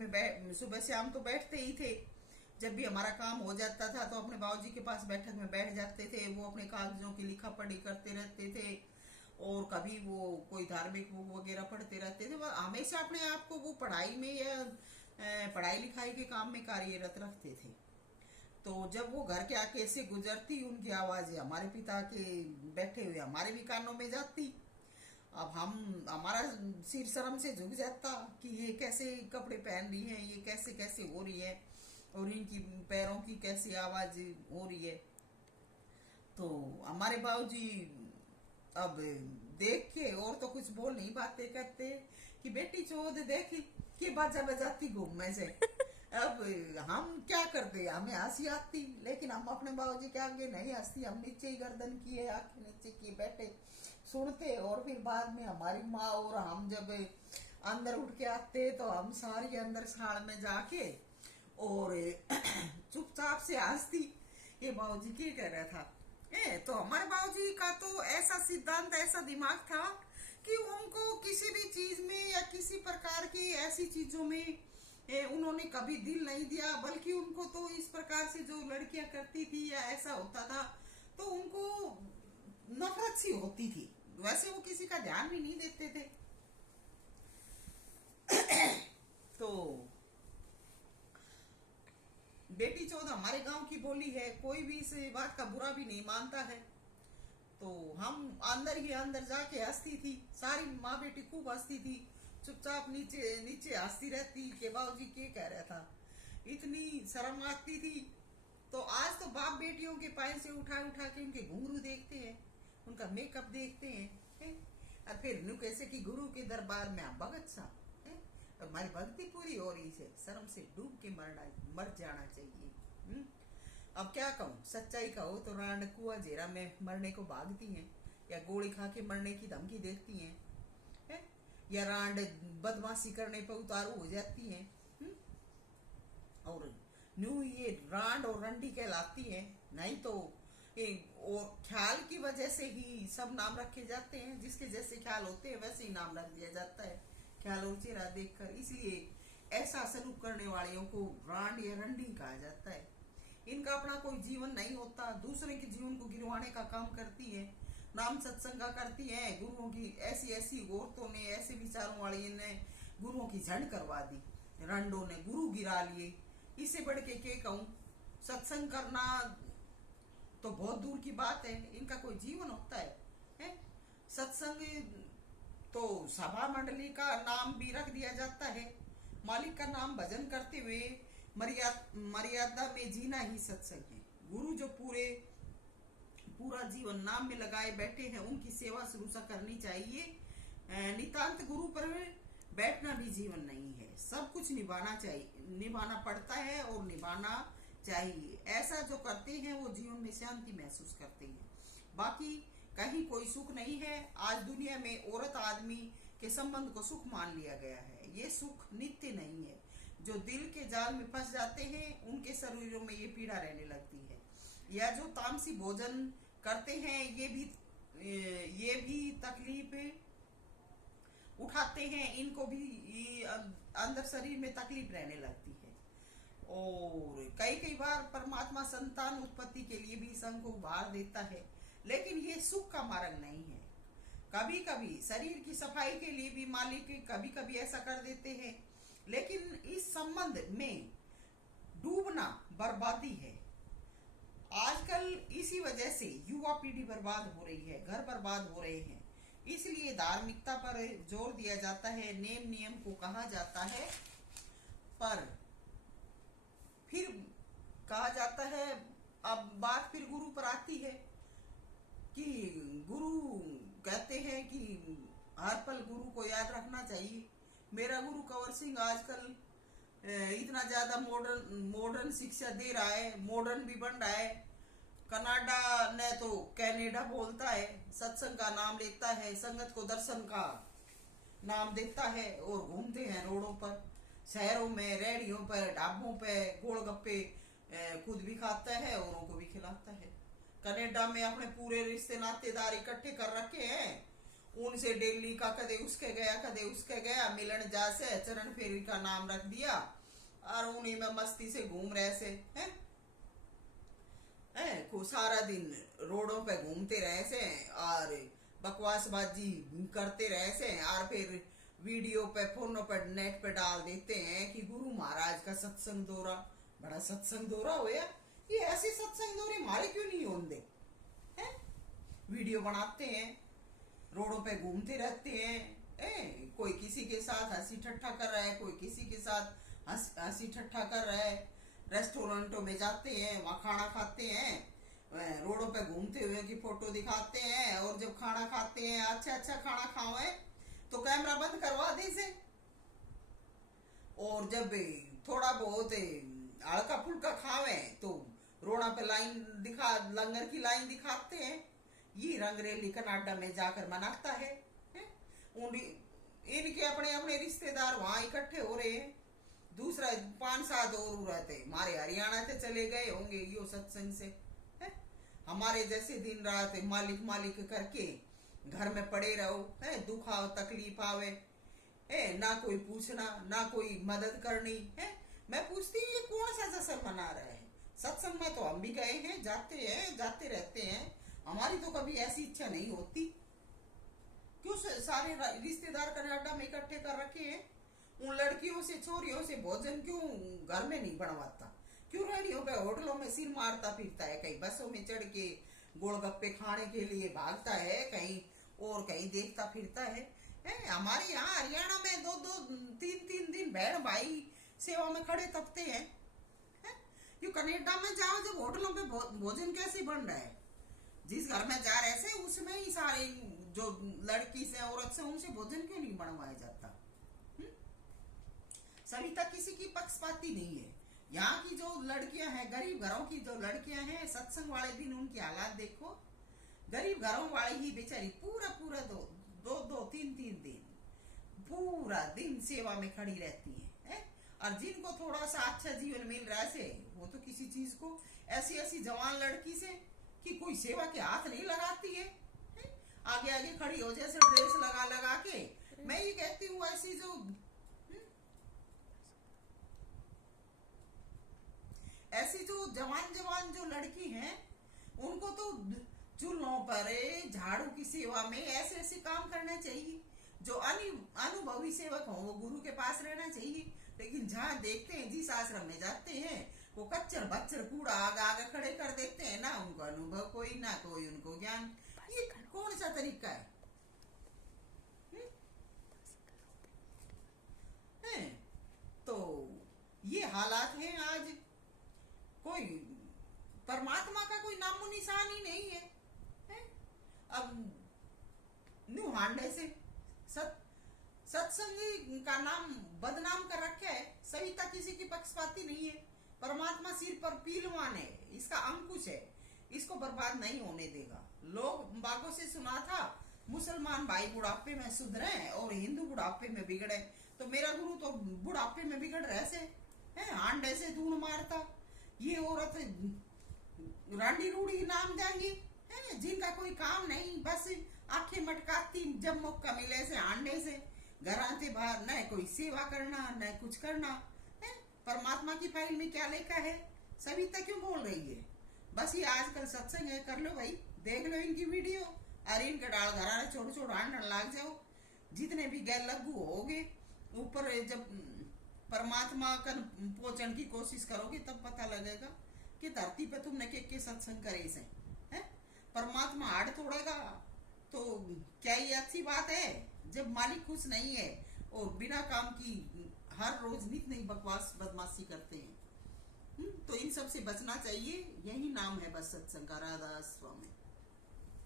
में सुबह शाम तो बैठते ही थे। जब भी हमारा काम हो जाता था तो अपने बाबूजी के पास बैठक में बैठ जाते थे। वो अपने कागजों की लिखा पढ़ी करते रहते थे और कभी वो कोई धार्मिक बुक वगैरह पढ़ते रहते थे। वह हमेशा अपने आप को वो पढ़ाई में या पढ़ाई लिखाई के काम में कार्यरत रखते थे। तो जब वो घर के आगे से गुजरती उनकी आवाज हमारे पिता के बैठे हुए हमारे भी कानों में जाती। अब हम हमारा सिर शर्म से झुक जाता कि ये कैसे कपड़े पहन रही है, ये कैसे कैसे हो रही है और इनकी पैरों की कैसी आवाज हो रही है। तो हमारे बाबूजी अब देख के और तो कुछ बोल नहीं पाते, कहते कि बेटी चौध देखी कि बाजा बजाती घूम में से। अब हम क्या करते, हमें हंसी आती लेकिन हम अपने बाबूजी के आगे नहीं हंसती। हम नीचे ही गर्दन किए, आंखें नीचे किए बैठे सुनते। और फिर बाद में हमारी माँ और हम जब अंदर उठ के आते तो हम सारी अंदर साड़ में जाके और चुपचाप से हंसती, ये बाबूजी क्या कह रहा था। तो हमारे बाबूजी का तो ऐसा सिद्धांत, ऐसा दिमाग था कि उनको किसी भी चीज में या किसी प्रकार की ऐसी चीजों में उन्होंने कभी दिल नहीं दिया। बल्कि उनको तो इस प्रकार से जो लड़कियां करती थी या ऐसा होता था तो उनको नफरत सी होती थी। वैसे वो किसी का ध्यान भी नहीं देते थे। तो बेटी चौथ हमारे गांव की बोली है, कोई भी इस बात का बुरा भी नहीं मानता है। तो हम अंदर ही अंदर जाके हंसती थी, सारी माँ बेटी खूब हंसती थी। चुपचाप नीचे नीचे हंसती रहती कि बाबूजी क्या कह रहा था। इतनी शर्म आती थी। तो आज तो बाप बेटियों के पाए से उठा उठा के उनके घुंघरू देखते हैं, उनका मेकअप देखते हैं, और फिर नु कैसे कि गुरु के दरबार में आप भगत सा और हमारी भक्ति पूरी हो रही है, शर्म से डूब के मर जाना चाहिए। अब क्या कहूँ, सच्चाई कहो तो रांड कुआ जेरा में मरने को भागती हैं या गोली खा के मरने की धमकी देती हैं, या रांड बदमाशी करने पर उतारू हो जाती हैं। और न्यू ये रांड और रंडी कहलाती हैं। नहीं तो और ख्याल की वजह से ही सब नाम रखे जाते हैं, जिसके जैसे ख्याल होते हैं वैसे ही नाम रख दिया जाता है, ख्याल और चेहरा देखकर। इसलिए ऐसा सलूक करने वालों को रांड या रंडी कहा जाता है। इनका अपना कोई जीवन नहीं होता, दूसरे के जीवन को गिरवाने का काम करती है, नाम सत्संग करती है। गुरुओं की ऐसी ऐसी औरतों ने, ऐसे विचारों वाली ने गुरुओं की झंड करवा दी, रंडों ने गुरु गिरा लिए। इससे बढ़ के कहूं, सत्संग करना तो बहुत दूर की बात है, इनका कोई जीवन होता है? सत्संग तो सभा मंडली का नाम भी रख दिया जाता है। मालिक का नाम भजन करते हुए मर्यादा में जीना ही सत्संग है। गुरु जो पूरा जीवन नाम में लगाए बैठे हैं, उनकी सेवा शुरू से करनी चाहिए। नितांत गुरु पर बैठना भी जीवन नहीं है, सब कुछ निभाना चाहिए, निभाना पड़ता है और निभाना चाहिए। ऐसा जो करते हैं वो जीवन में शांति महसूस करते हैं, बाकी कहीं कोई सुख नहीं है। आज दुनिया में औरत आदमी के संबंध को सुख मान लिया गया है। ये सुख नित्य नहीं है। जो दिल के जाल में फंस जाते हैं उनके शरीरों में ये पीड़ा रहने लगती है। या जो तामसी भोजन करते हैं ये भी तकलीफ उठाते हैं, इनको भी अंदर शरीर में तकलीफ रहने लगती है। और कई बार परमात्मा संतान उत्पत्ति के लिए भी संघ को उभार देता है, लेकिन ये सुख का मार्ग नहीं है। कभी कभी शरीर की सफाई के लिए भी मालिक कभी कभी ऐसा कर देते हैं, लेकिन इस संबंध में डूबना बर्बादी है। आजकल इसी वजह से युवा पीढ़ी बर्बाद हो रही है, घर बर्बाद हो रहे हैं। इसलिए धार्मिकता पर जोर दिया जाता है, नेम नियम को कहा जाता है, पर फिर कहा जाता है, अब बात फिर गुरु पर आती है कि गुरु कहते हैं कि हर पल गुरु को याद रखना चाहिए। मेरा गुरु कंवर सिंह आजकल इतना ज्यादा मॉडर्न शिक्षा दे रहा है, मॉडर्न भी बन रहा है। कनाडा ने तो कैनेडा बोलता है, सत्संग का नाम लेता है, संगत को दर्शन का नाम देता है और घूमते हैं रोडों पर, शहरों में, रेहड़ियों पर, ढाबों पे गोलगप्पे खुद भी खाता है, औरों को भी खिलाता है। कनाडा में अपने पूरे रिश्ते नातेदार इकट्ठे कर रखे हैं, उनसे डेली का कदे उसके गया मिलन जा से चरण फेरी का नाम रख दिया और उन्हीं में मस्ती से घूम रहे से हैं को सारा दिन रोडों पे घूमते रहे से और बकवासबाजी करते रहे से और फिर वीडियो पे फोनों पे नेट पे डाल देते हैं कि गुरु महाराज का सत्संग दौरा, बड़ा सत्संग दौरा होया। ये ऐसे सत्संग दौरे हमारे क्यों नहीं होंगे हैं? वीडियो बनाते हैं, रोडों पे घूमते रहते हैं, कोई किसी के साथ हंसी ठट्ठा कर रहा है, कोई किसी के साथ हंसी ठट्ठा कर रहा है, रेस्टोरेंटों में जाते हैं, वहाँ खाना खाते हैं, रोडों पे घूमते हुए की फोटो दिखाते हैं और जब खाना खाते हैं अच्छा खाना खाओ तो कैमरा बंद करवा दे से, और जब थोड़ा बहुत हल्का फुल्का खावे तो रोड़ा पे लाइन दिखा, लंगर की लाइन दिखाते हैं। ये रंगरेली कनाडा में जाकर मनाता है, इनके अपने अपने रिश्तेदार वहां इकट्ठे हो रहे हैं, दूसरा 5-7 और रहते हमारे हरियाणा से चले गए होंगे यो सत्संग से है? हमारे जैसे दिन रात मालिक मालिक करके घर में पड़े रहो है, दुख आओ तकलीफ आवे है, ना कोई पूछना ना कोई मदद करनी है। मैं पूछती ये कौन सा जश्न मना रहा है? सत्संग में तो हम भी गए हैं, जाते रहते हैं, हमारी तो कभी ऐसी इच्छा नहीं होती। क्यों सारे रिश्तेदार कनाडा में इकट्ठे कर रखे हैं? उन लड़कियों से छोरियों से भोजन क्यों घर में नहीं बनवाता? क्यों रेडियो पे होटलों में सिर मारता फिरता है? कहीं बसों में चढ़ के गोलगप्पे खाने के लिए भागता है, कहीं और कहीं देखता फिरता है। हमारे यहाँ हरियाणा में 2-3 दिन बहन भाई सेवा में खड़े तपते हैं। ये कनाडा में जाओ, जब होटलों पे भोजन कैसे बन रहा है? जिस घर में जा रहे से उसमें ही सारे जो लड़की से औरत से उनसे भोजन क्यों नहीं बनवाया जाता? सविता किसी की पक्षपाती नहीं है। यहाँ की जो लड़कियां हैं, गरीब घरों की जो लड़कियां हैं, सत्संग वाले दिन उनकी हालात देखो। गरीब घरों वाली ही बेचारी पूरा 2-3 दिन पूरा दिन सेवा में खड़ी रहती है? और जिनको थोड़ा सा अच्छा जीवन मिल रहा है वो तो किसी चीज को ऐसी जवान लड़की से कि कोई सेवा के हाथ नहीं लगाती है? आगे आगे खड़ी हो जैसे ड्रेस लगा के। मैं ये कहती हूँ ऐसी जो जवान जो लड़की हैं उनको तो चूल्हों पर झाड़ू की सेवा में ऐसे काम करना चाहिए। जो अनुभवी सेवक हो वो गुरु के पास रहना चाहिए। लेकिन जहाँ देखते हैं जिस आश्रम में जाते हैं वो कच्चर बच्चर कूड़ा आगे खड़े कर देते हैं, ना उनको अनुभव कोई, ना कोई उनको ज्ञान। ये कौन सा तरीका है? तो ये हालात हैं आज। कोई परमात्मा का कोई नामो निशान ही नहीं है? अब न्यू हांडे से सत्संगी का नाम बदनाम कर रखा है। सविता किसी की पक्षपाती नहीं है। परमात्मा सिर पर पीलवान है, इसका अंकुश है, इसको बर्बाद नहीं होने देगा। लोग बागों से सुना था मुसलमान भाई बुढ़ापे में सुधरे और हिंदू बुढ़ापे में बिगड़े, तो मेरा गुरु तो बुढ़ापे में बिगड़ रहे से है, हांडे से धूल मारता। ये औरत रांडी रूढ़ी नाम देंगी है, जिनका कोई काम नहीं, बस आंखें मटकाती जब मौका मिले से हांडे से घर आते बाहर, न कोई सेवा करना न कुछ करना है। परमात्मा की फाइल में क्या लिखा है? सविता क्यों बोल रही है? बस ये आजकल सत्संग है, कर लो भाई, देख लो इनकी वीडियो, अरे इनके डाल घराने छोड़ हांडन लाग जाओ। जितने भी गैर लघु होगे ऊपर, जब परमात्मा का पहुंचने की कोशिश करोगे तब पता लगेगा कि धरती पे तुमने के सत्संग करे से है। परमात्मा हाड़ तोड़ेगा तो क्या ये अच्छी बात है? जब मालिक खुश नहीं है और बिना काम की हर रोज नित नई बकवास बदमाशी करते हैं, तो इन सब से बचना चाहिए। यही नाम है बस सत्संग का। राधा स्वामी।